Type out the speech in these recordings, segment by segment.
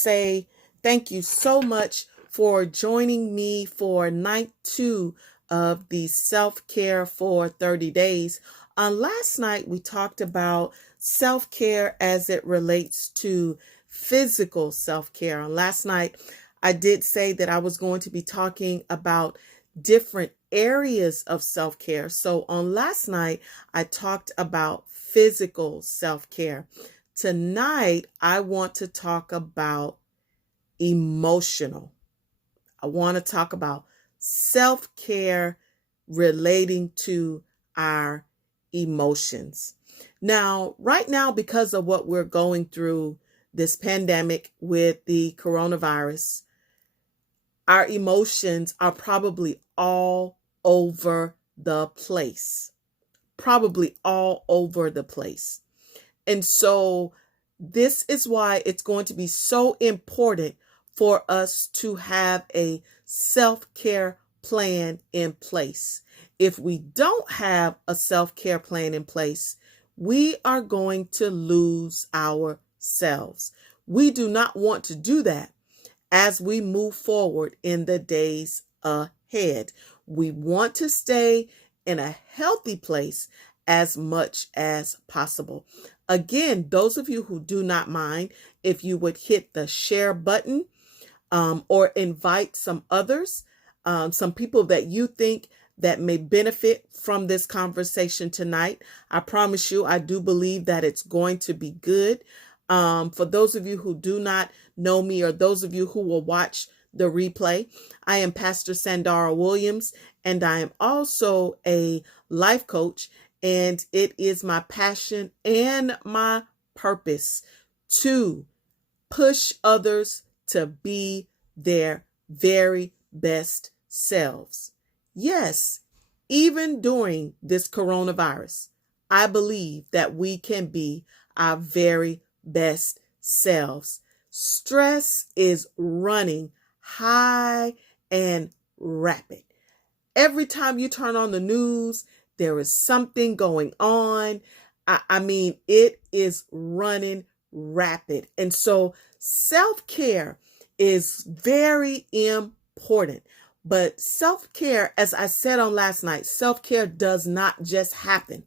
say thank you so much for joining me for night 2 of the self-care for 30 days. Last night we talked about self-care as it relates to physical self-care. Last night I did say that I was going to be talking about different areas of self-care. So on last night I talked about physical self-care. Tonight, I want to talk about emotional. I want to talk about self-care relating to our emotions. Now, right now, because of what we're going through, this pandemic with the coronavirus, our emotions are probably all over the place. Probably all over the place. And so this is why it's going to be so important for us to have a self-care plan in place. If we don't have a self-care plan in place, we are going to lose ourselves. We do not want to do that as we move forward in the days ahead. We want to stay in a healthy place as much as possible. Again, those of you who do not mind, if you would hit the share button or invite some others, some people that you think that may benefit from this conversation tonight. I promise you, I do believe that it's going to be good. For those of you who do not know me, or those of you who will watch the replay, I am Pastor Sandara Williams, and I am also a life coach. And it is my passion and my purpose to push others to be their very best selves. Yes, even during this coronavirus, I believe that we can be our very best selves. Stress is running high and rapid. Every time you turn on the news, there is something going on. I mean, it is running rapid. And so self-care is very important. But self-care, as I said on last night, self-care does not just happen.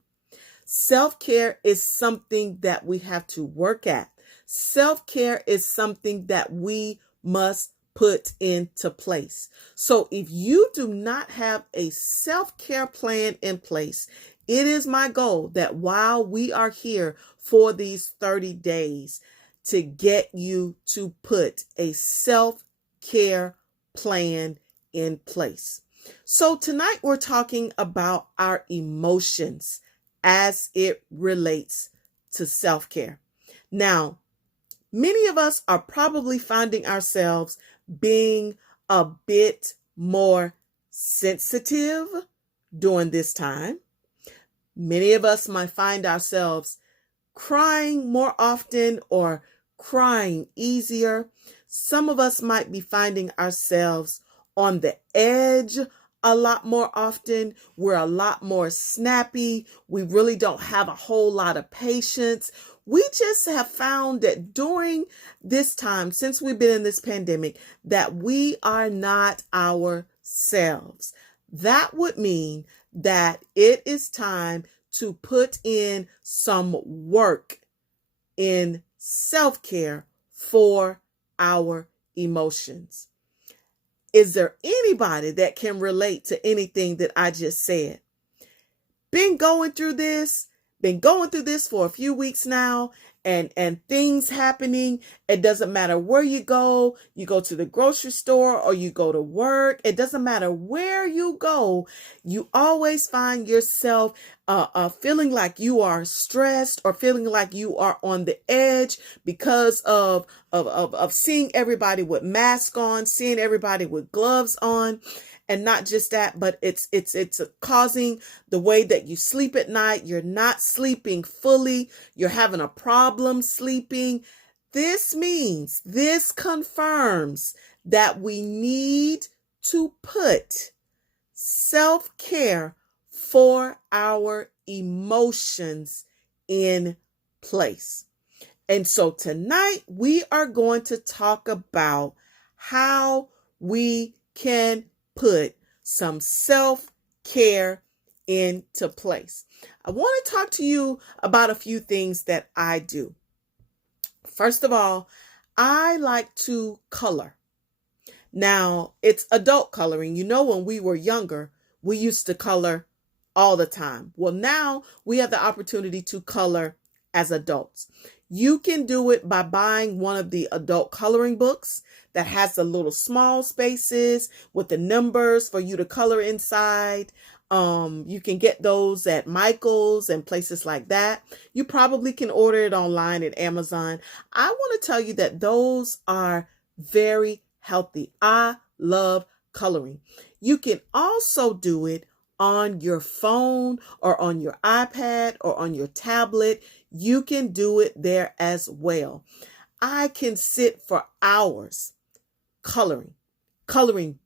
Self-care is something that we have to work at. Self-care is something that we must put into place. So if you do not have a self-care plan in place, it is my goal that while we are here for these 30 days, to get you to put a self-care plan in place. So tonight we're talking about our emotions as it relates to self-care. Now, many of us are probably finding ourselves being a bit more sensitive during this time. Many of us might find ourselves crying more often or crying easier. Some of us might be finding ourselves on the edge a lot more often. We're a lot more snappy. We really don't have a whole lot of patience. We just have found that during this time, since we've been in this pandemic, that we are not ourselves. That would mean that it is time to put in some work in self-care for our emotions. Is there anybody that can relate to anything that I just said? Been going through this for a few weeks now, and things happening. It doesn't matter where you go to the grocery store or you go to work. It doesn't matter where you go. You always find yourself feeling like you are stressed or feeling like you are on the edge because of seeing everybody with masks on, seeing everybody with gloves on. And not just that, but it's causing the way that you sleep at night. You're not sleeping fully. You're having a problem sleeping. This confirms that we need to put self-care for our emotions in place. And so tonight we are going to talk about how we can put some self-care into place. I want to talk to you about a few things that I do. First of all, I like to color. Now, it's adult coloring. You know, when we were younger, we used to color all the time. Well, now we have the opportunity to color as adults. You can do it by buying one of the adult coloring books that has the little small spaces with the numbers for you to color inside. You can get those at Michael's and places like that. You probably can order it online at Amazon. I want to tell you that those are very healthy. I love coloring. You can also do it on your phone or on your iPad or on your tablet. You can do it there as well. I can sit for hours coloring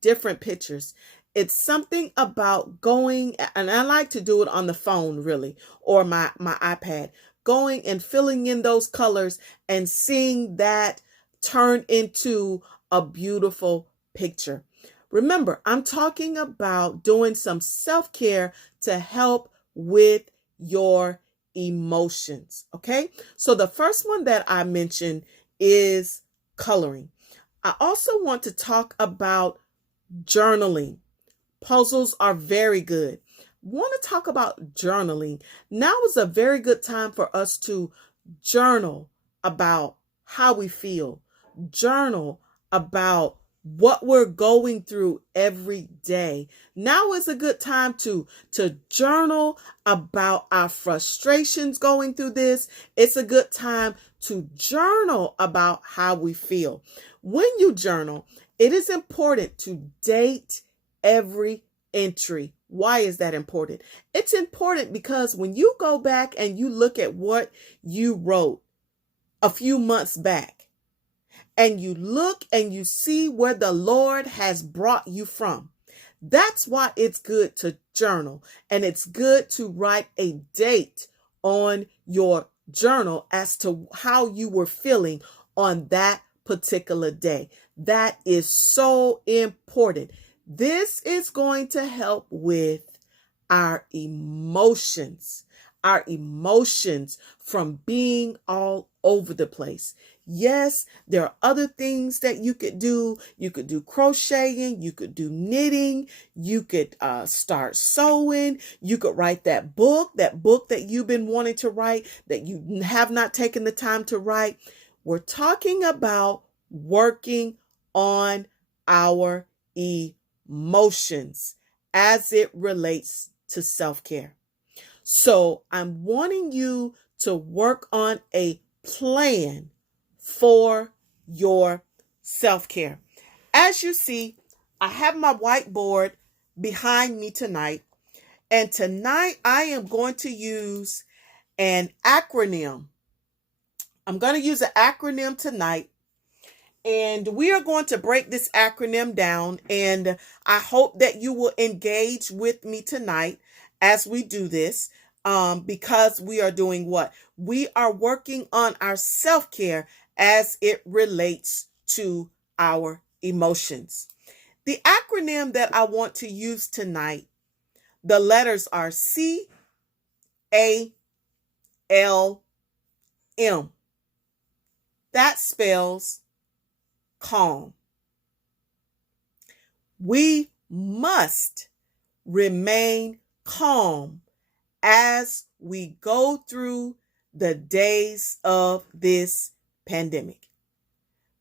different pictures. It's something about going, and I like to do it on the phone really, or my iPad, going and filling in those colors and seeing that turn into a beautiful picture. Remember, I'm talking about doing some self-care to help with your emotions. Okay. So the first one that I mentioned is coloring. I also want to talk about journaling. Puzzles are very good. Want to talk about journaling. Now is a very good time for us to journal about how we feel. Journal about what we're going through every day. Now is a good time to journal about our frustrations going through this. It's a good time to journal about how we feel. When you journal, it is important to date every entry. Why is that important? It's important because when you go back and you look at what you wrote a few months back, and you look and you see where the Lord has brought you from, that's why it's good to journal. And it's good to write a date on your journal as to how you were feeling on that particular day. That is so important. This is going to help with our emotions from being all over the place. Yes, there are other things that you could do. You could do crocheting. You could do knitting. You could start sewing. You could write that book that you've been wanting to write that you have not taken the time to write. We're talking about working on our emotions as it relates to self-care. So I'm wanting you to work on a plan for your self-care. As you see, I have my whiteboard behind me tonight. And tonight I am going to use an acronym. I'm going to use an acronym tonight. And we are going to break this acronym down. And I hope that you will engage with me tonight as we do this, because we are doing what? We are working on our self-care as it relates to our emotions. The acronym that I want to use tonight, the letters are CALM. That spells calm. We must remain calm as we go through the days of this pandemic,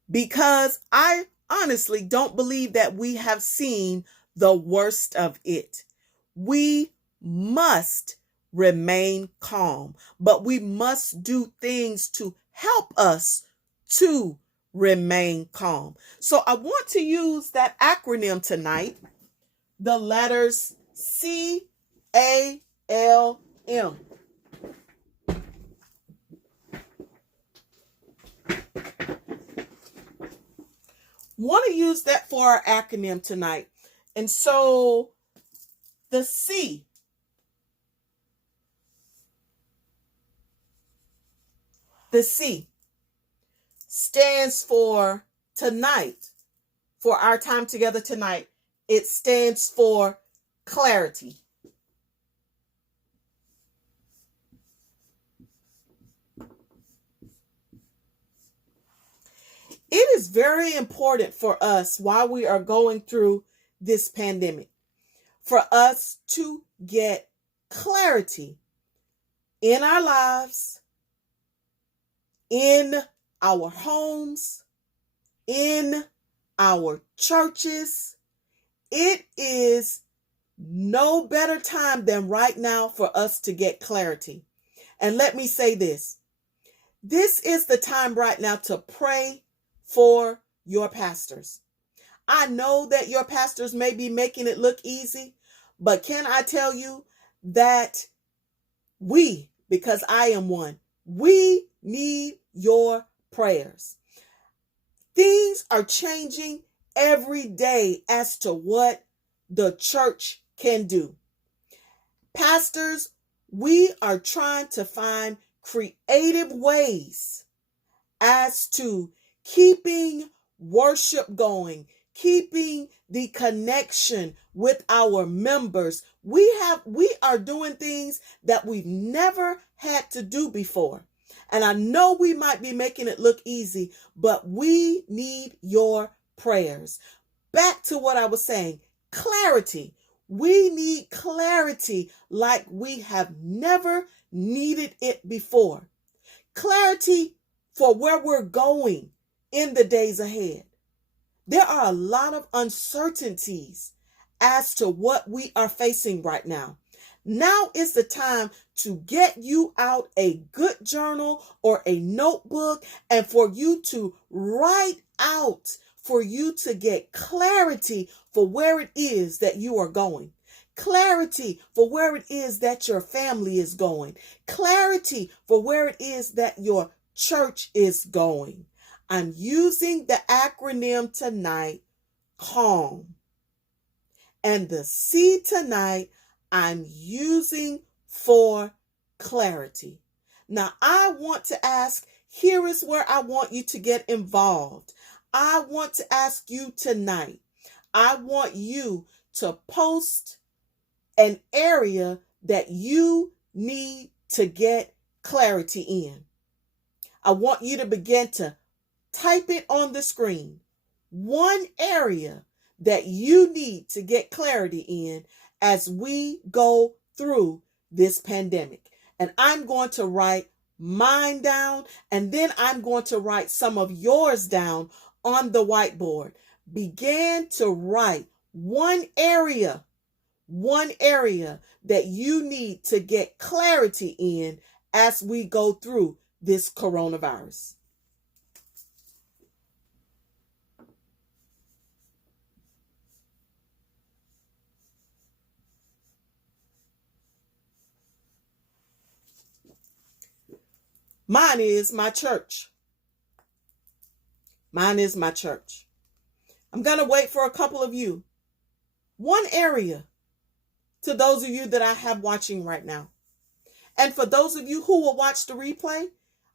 because I honestly don't believe that we have seen the worst of it. We must remain calm, but we must do things to help us to remain calm. So I want to use that acronym tonight, the letters CALM. Want to use that for our acronym tonight. And so the C, stands for tonight, for our time together tonight. It stands for clarity. It is very important for us while we are going through this pandemic, for us to get clarity in our lives, in our homes, in our churches. It is no better time than right now for us to get clarity. And let me say this. This is the time right now to pray for your pastors. I know that your pastors may be making it look easy, but can I tell you that we, because I am one, we need your prayers. Things are changing every day as to what the church can do. Pastors, we are trying to find creative ways as to keeping worship going, keeping the connection with our members. We are doing things that we've never had to do before. And I know we might be making it look easy, but we need your prayers. Back to what I was saying, clarity. We need clarity like we have never needed it before. Clarity for where we're going in the days ahead. There are a lot of uncertainties as to what we are facing right now. Now is the time to get you out a good journal or a notebook and for you to write out, for you to get clarity for where it is that you are going. Clarity for where it is that your family is going. Clarity for where it is that your church is going. I'm using the acronym tonight, CALM. And the C tonight, I'm using for clarity. Now, I want to ask, here is where I want you to get involved. I want to ask you tonight, I want you to post an area that you need to get clarity in. I want you to begin to type it on the screen. One area that you need to get clarity in as we go through this pandemic. And I'm going to write mine down, and then I'm going to write some of yours down on the whiteboard. Begin to write one area that you need to get clarity in as we go through this coronavirus. Mine is my church. Mine is my church. I'm going to wait for a couple of you. One area to those of you that I have watching right now. And for those of you who will watch the replay,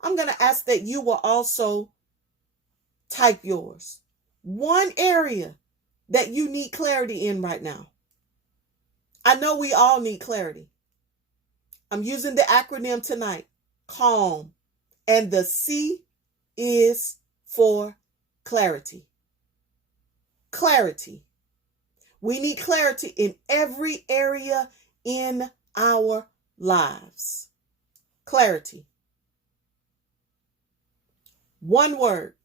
I'm going to ask that you will also type yours. One area that you need clarity in right now. I know we all need clarity. I'm using the acronym tonight, CALM. And the C is for clarity. Clarity. We need clarity in every area in our lives. Clarity. One word.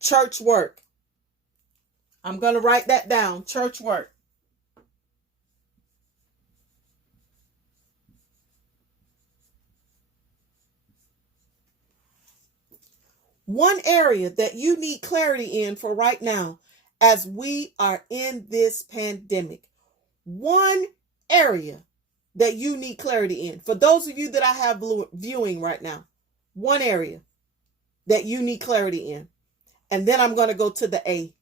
Church work. I'm going to write that down. Church work. One area that you need clarity in for right now as we are in this pandemic. One area that you need clarity in. For those of you that I have viewing right now, one area that you need clarity in. And then I'm going to go to the A.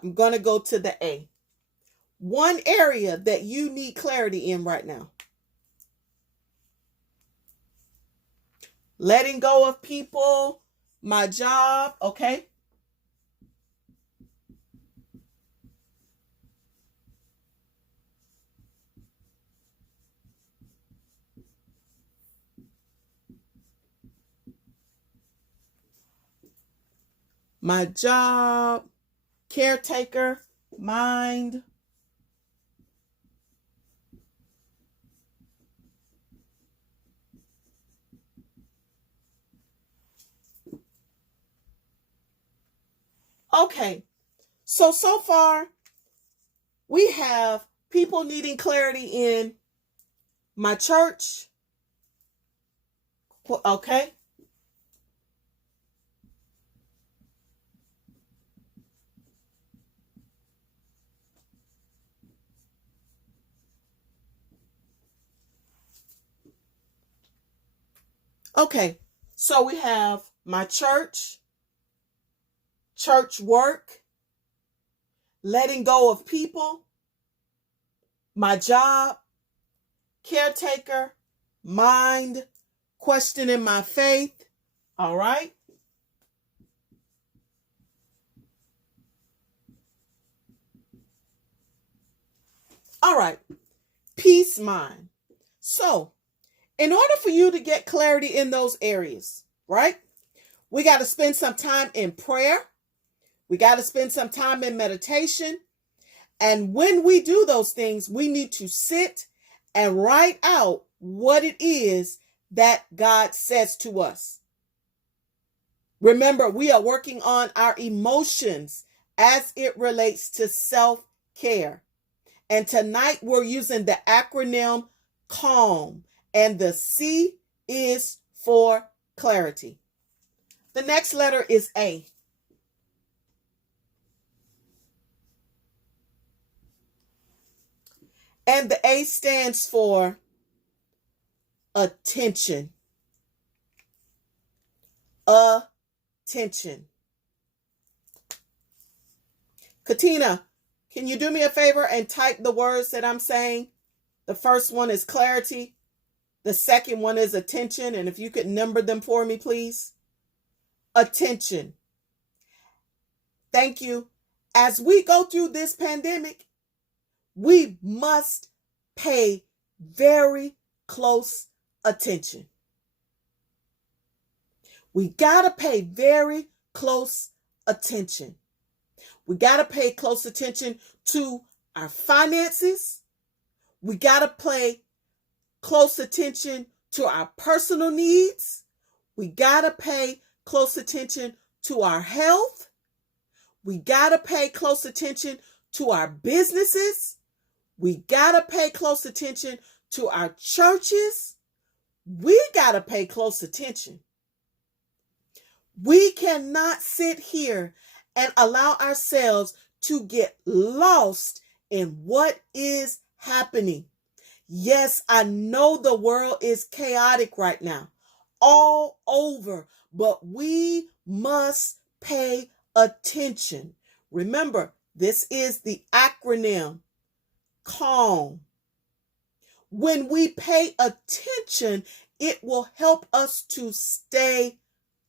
I'm going to go to the A. One area that you need clarity in right now. letting go of people, my job, okay? My job, caretaker, mind. Okay, so far we have people needing clarity in my church, okay? Okay, so we have my church, church work, letting go of people, my job, caretaker, mind, questioning my faith. All right. All right. Peace, mind. So, in order for you to get clarity in those areas, right? We got to spend some time in prayer. We got to spend some time in meditation. And when we do those things, we need to sit and write out what it is that God says to us. Remember, we are working on our emotions as it relates to self-care. And tonight we're using the acronym CALM. And the C is for clarity. The next letter is A. And the A stands for attention. Attention. Katina, can you do me a favor and type the words that I'm saying? The first one is clarity. The second one is attention. And if you could number them for me, please. Attention. Thank you. As we go through this pandemic, we must pay very close attention. We got to pay very close attention. We got to pay close attention to our finances. We got to pay close attention to our personal needs. We got to pay close attention to our health. We got to pay close attention to our businesses. We got to pay close attention to our churches. We got to pay close attention. We cannot sit here and allow ourselves to get lost in what is happening. Yes, I know the world is chaotic right now, all over, but we must pay attention. Remember, this is the acronym CALM. When we pay attention, it will help us to stay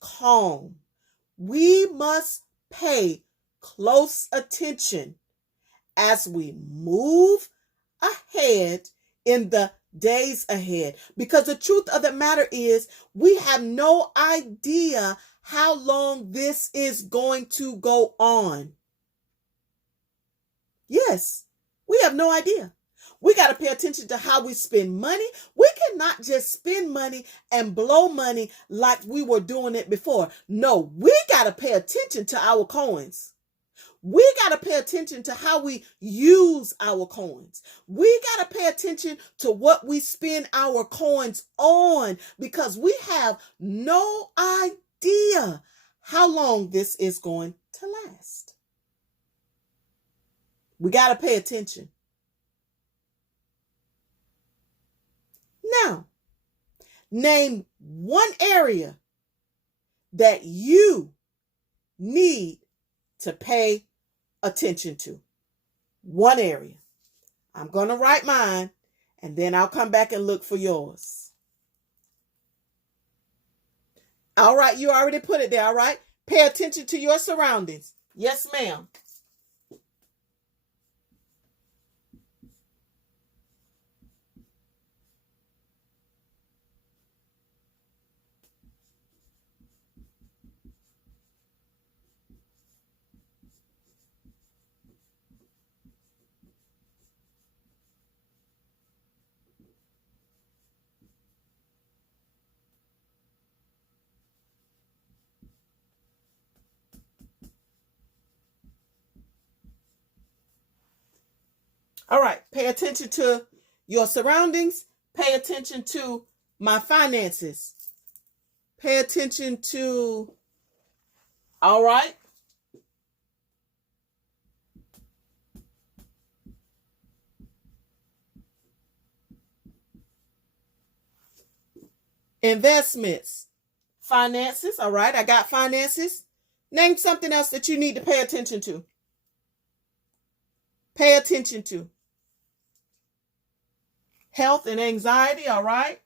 calm. We must pay close attention as we move ahead in the days ahead. Because the truth of the matter is, we have no idea how long this is going to go on. Yes, we have no idea. We got to pay attention to how we spend money. We cannot just spend money and blow money like we were doing it before. No, we got to pay attention to our coins. We got to pay attention to how we use our coins. We got to pay attention to what we spend our coins on, because we have no idea how long this is going to last. We got to pay attention. Now, name one area that you need to pay attention to. One area. I'm going to write mine, and then I'll come back and look for yours. All right, you already put it there. All right. Pay attention to your surroundings. Yes, ma'am. All right. Pay attention to your surroundings. Pay attention to my finances. Pay attention to, all right, investments, finances. All right. I got finances. Name something else that you need to pay attention to. Pay attention to. Health and anxiety. All right.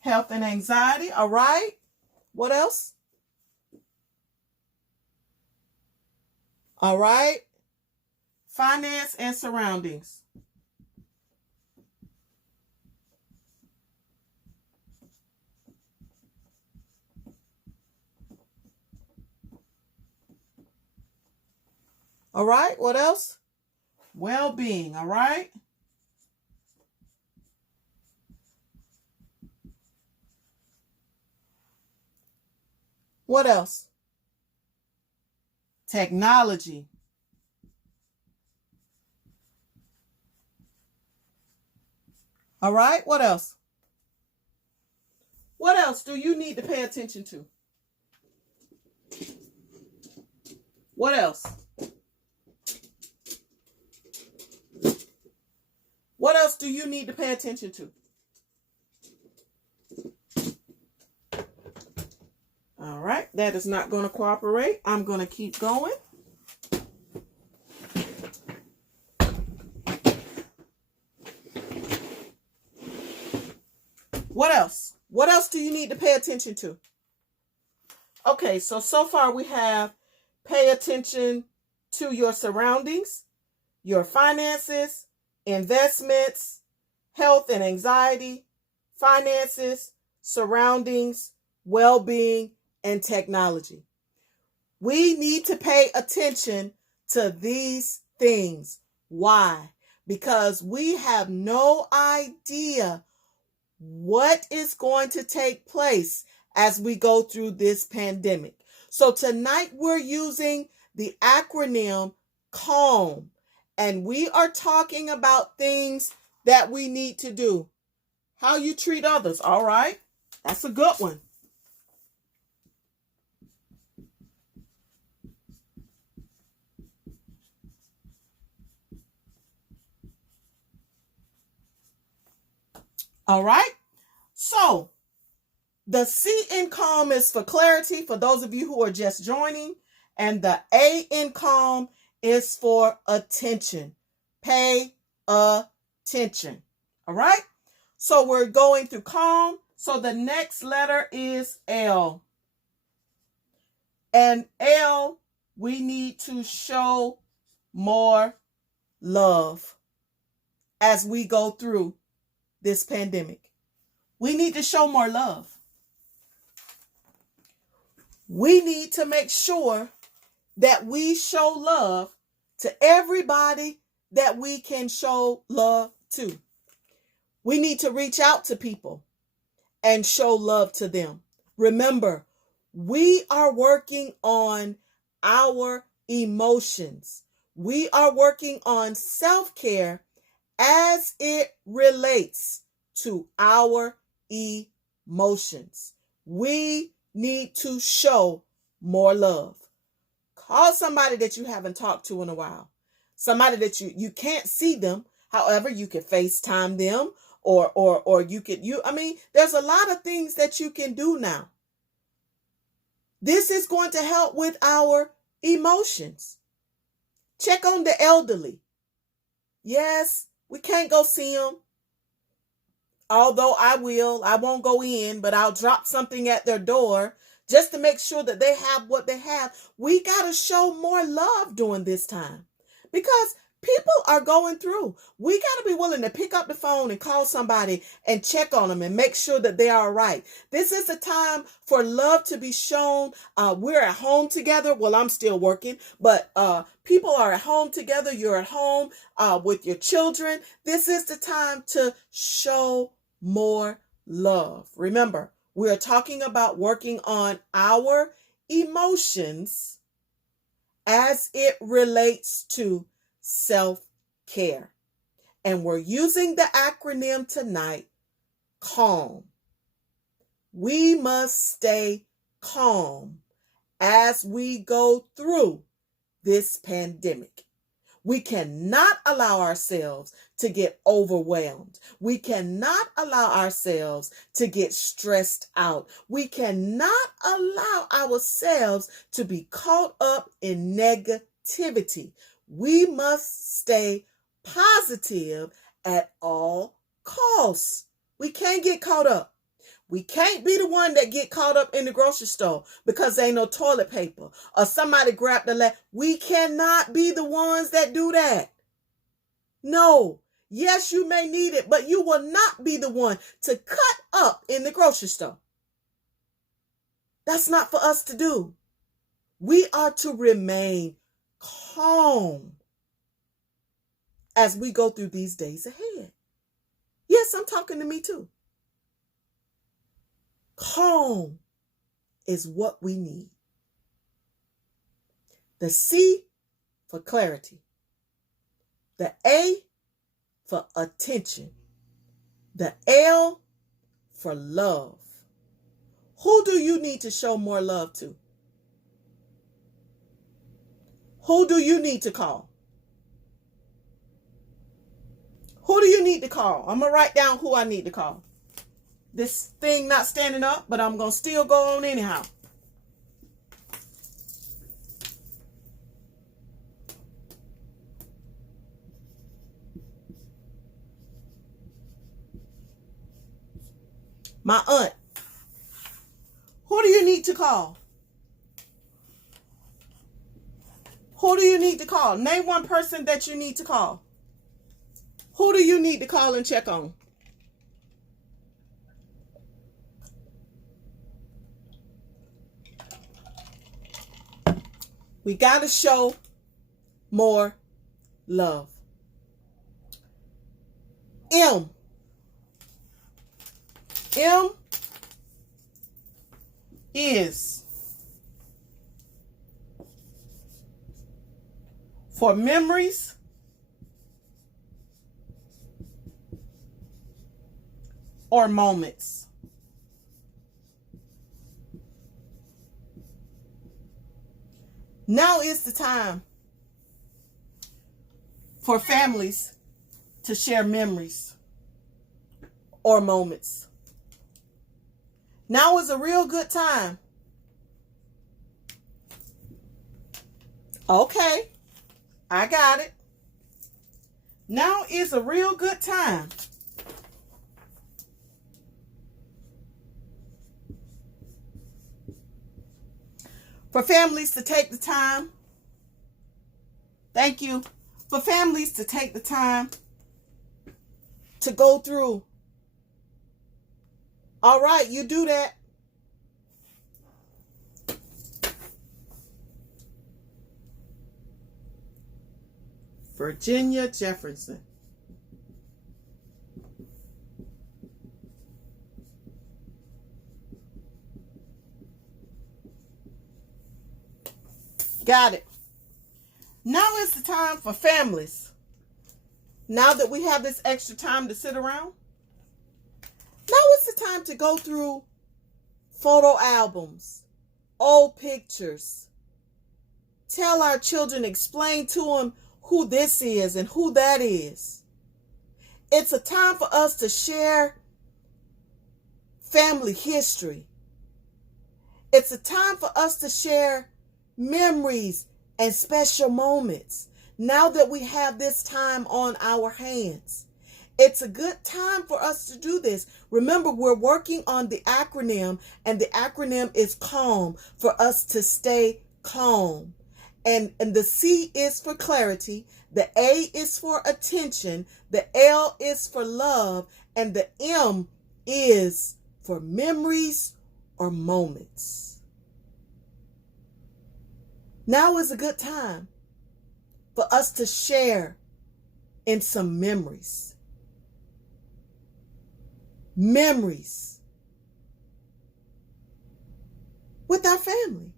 Health and anxiety. All right. What else? All right. Finance and surroundings. All right. What else? Well-being. All right. What else? Technology. All right. What else? What else do you need to pay attention to? What else? What else do you need to pay attention to? All right. That is not going to cooperate. I'm going to keep going. What else? What else do you need to pay attention to? Okay, so far we have pay attention to your surroundings, your finances, investments, health and anxiety, finances, surroundings, well-being, and technology. We need to pay attention to these things. Why? Because we have no idea what is going to take place as we go through this pandemic. So tonight we're using the acronym CALM, and we are talking about things that we need to do. How you treat others, all right? That's a good one. All right. So the C in CALM is for clarity, for those of you who are just joining. And the A in CALM is for attention. Pay attention. All right. So we're going through CALM. So the next letter is L. And L, we need to show more love as we go through this pandemic. We need to show more love. We need to make sure that we show love to everybody that we can show love to. We need to reach out to people and show love to them. Remember, we are working on our emotions. We are working on self-care as it relates to our emotions. We need to show more love. Call somebody that you haven't talked to in a while. Somebody that you can't see them. However, you can FaceTime them or you could, there's a lot of things that you can do now. This is going to help with our emotions. Check on the elderly. Yes, we can't go see them. Although I won't go in, but I'll drop something at their door just to make sure that they have what they have. We got to show more love during this time because people are going through. We got to be willing to pick up the phone and call somebody and check on them and make sure that they are all right. This is a time for love to be shown. We're at home together. Well, I'm still working, but people are at home together. You're at home with your children. This is the time to show more love. Remember, we are talking about working on our emotions as it relates to self-care. And we're using the acronym tonight, CALM. We must stay calm as we go through this pandemic. We cannot allow ourselves to get overwhelmed. We cannot allow ourselves to get stressed out. We cannot allow ourselves to be caught up in negativity. We must stay positive at all costs. We can't get caught up. We can't be the one that get caught up in the grocery store because there ain't no toilet paper or somebody grabbed the last. We cannot be the ones that do that. No. Yes, you may need it, but you will not be the one to cut up in the grocery store. That's not for us to do. We are to remain calm as we go through these days ahead. Yes, I'm talking to me too. Calm is what we need. The C for clarity. The A for attention. The L for love. Who do you need to show more love to? Who do you need to call? Who do you need to call? I'm going to write down who I need to call. This thing not standing up, but I'm going to still go on anyhow. My aunt. Who do you need to call? Who do you need to call? Name one person that you need to call. Who do you need to call and check on? We got to show more love. M. M is for memories or moments. Now is the time for families to share memories or moments. Now is a real good time. Okay, I got it. Now is a real good time for families to take the time. Thank you. For families to take the time to go through. All right, you do that. Virginia Jefferson. Got it. Now is the time for families. Now that we have this extra time to sit around, now is the time to go through photo albums, old pictures. Tell our children, explain to them who this is and who that is. It's a time for us to share family history. It's a time for us to share memories and special moments. Now that we have this time on our hands, it's a good time for us to do this. Remember, we're working on the acronym, and the acronym is CALM, for us to stay calm. And the C is for clarity, the A is for attention, the L is for love, and the M is for memories or moments. Now is a good time for us to share in some memories. Memories with our family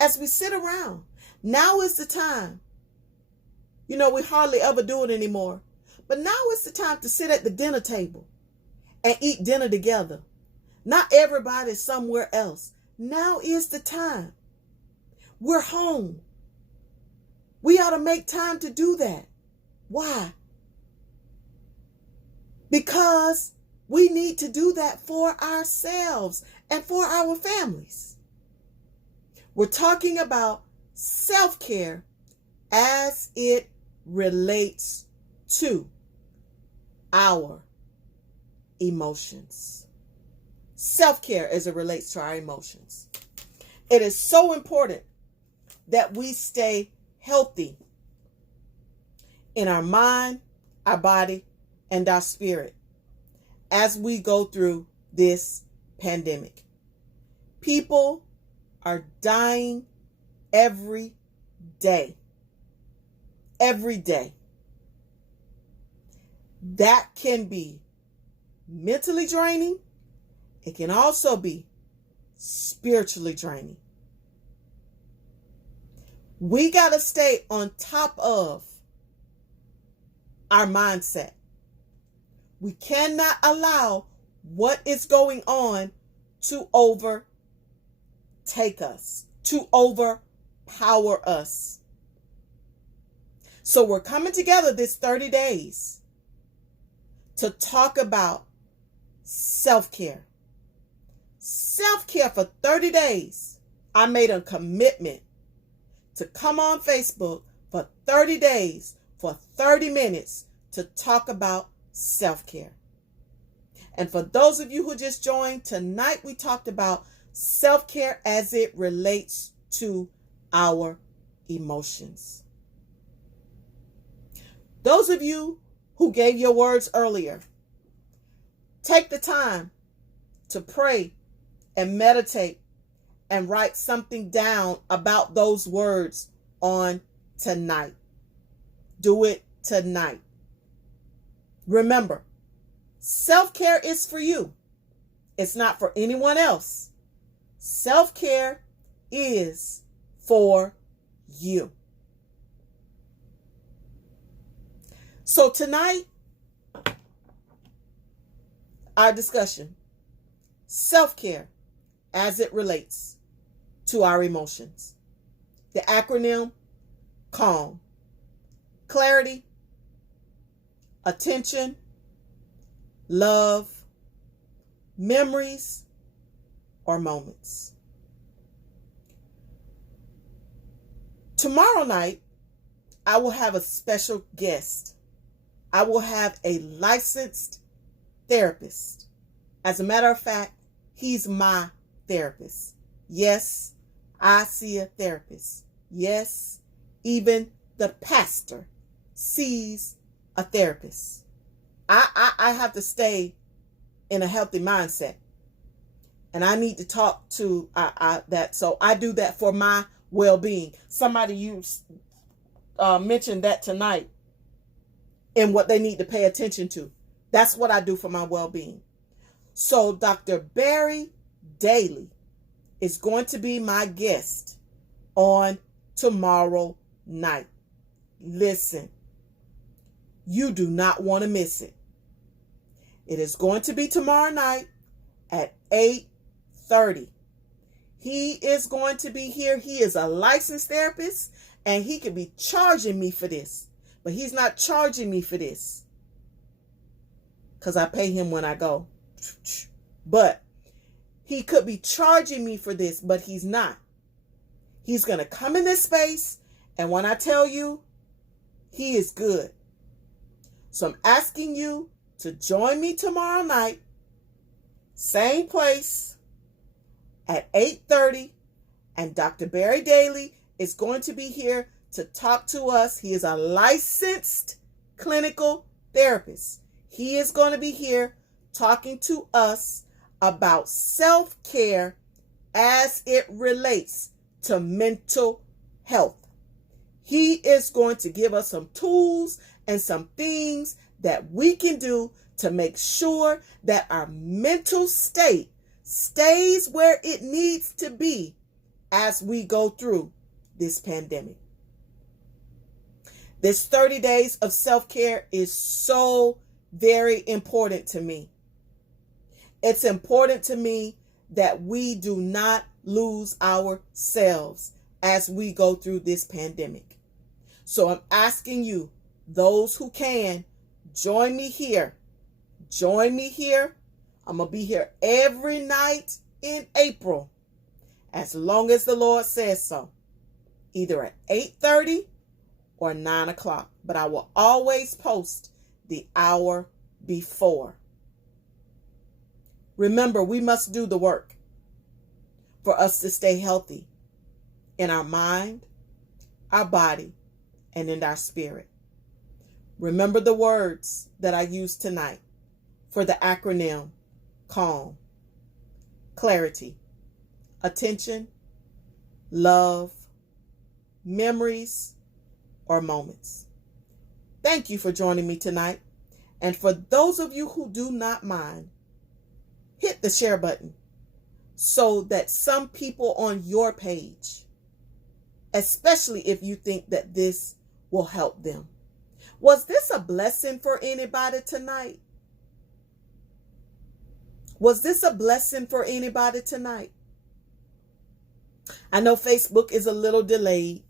as we sit around. Now is the time. You know, we hardly ever do it anymore. But now is the time to sit at the dinner table and eat dinner together. Not everybody's somewhere else. Now is the time. We're home. We ought to make time to do that. Why? Because we need to do that for ourselves and for our families. We're talking about self-care as it relates to our emotions. Self-care as it relates to our emotions. It is so important that we stay healthy in our mind, our body, and our spirit as we go through this pandemic. People are dying every day. Every day. That can be mentally draining. It can also be spiritually draining. We got to stay on top of our mindset. We cannot allow what is going on to overtake us, to overpower us. So we're coming together this 30 days to talk about self-care. Self-care for 30 days. I made a commitment to come on Facebook for 30 days, for 30 minutes, to talk about self-care. And for those of you who just joined, tonight we talked about self-care as it relates to our emotions. Those of you who gave your words earlier, take the time to pray and meditate and write something down about those words on tonight. Do it tonight. Remember, self-care is for you. It's not for anyone else. Self-care is for you. So tonight, our discussion, self-care as it relates to our emotions. The acronym, CALM. Clarity, attention, love, memories, or moments. Tomorrow night, I will have a special guest. I will have a licensed therapist. As a matter of fact, he's my therapist. Yes, I see a therapist. Yes, even the pastor sees a therapist. I have to stay in a healthy mindset. And I need to talk to that. So I do that for my well-being. Somebody mentioned that tonight in what they need to pay attention to. That's what I do for my well-being. So Dr. Barry Daly is going to be my guest on tomorrow night. Listen, you do not want to miss it. It is going to be tomorrow night at 8:30. He is going to be here. He is a licensed therapist, and he could be charging me for this. But he's not charging me for this because I pay him when I go. But he could be charging me for this, but he's not. He's going to come in this space, and when I tell you, He is good. So I'm asking you to join me tomorrow night, same place at 8:30, and Dr. Barry Daly is going to be here to talk to us. He is a licensed clinical therapist. He is going to be here talking to us about self-care as it relates to mental health. He is going to give us some tools and some things that we can do to make sure that our mental state stays where it needs to be as we go through this pandemic. This 30 days of self-care is so very important to me. It's important to me that we do not lose ourselves as we go through this pandemic. So I'm asking you, those who can, join me here. Join me here. I'm going to be here every night in April, as long as the Lord says so, either at 8:30 or 9 o'clock. But I will always post the hour before. Remember, we must do the work for us to stay healthy in our mind, our body, and in our spirit. Remember the words that I used tonight for the acronym CALM: clarity, attention, love, memories, or moments. Thank you for joining me tonight. And for those of you who do not mind, hit the share button so that some people on your page, especially if you think that this will help them. Was this a blessing for anybody tonight? Was this a blessing for anybody tonight? I know Facebook is a little delayed,